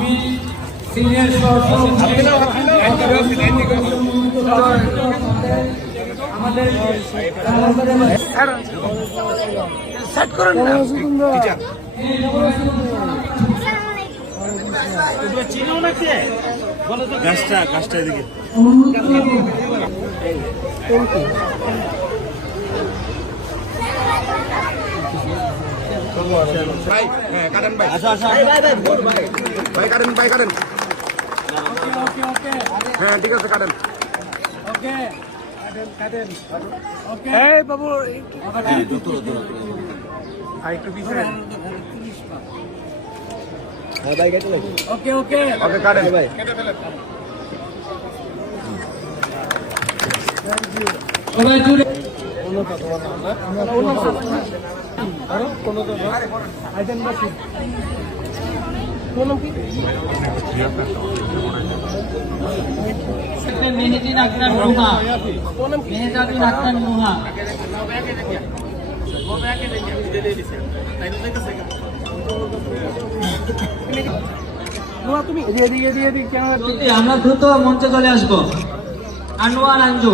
আমি সিনিয়র আমাদের সেট করেন না গাছটা এদিকে ভাই হ্যাঁ কাটেন ভাই আচ্ছা ভাই কাটেন হ্যাঁ ঠিক আছে কাটেন ওকে ওকে এই বাবু একটু পিছনে ওকে ওকে ওকে কাটেন ভাই সবাই জুড়ে মেহেদিন আক্তার নুহা মেহেজাবিন আক্তার নুহা আমরা দ্রুত মঞ্চে চলে আসবো আনোয়ার আঞ্জু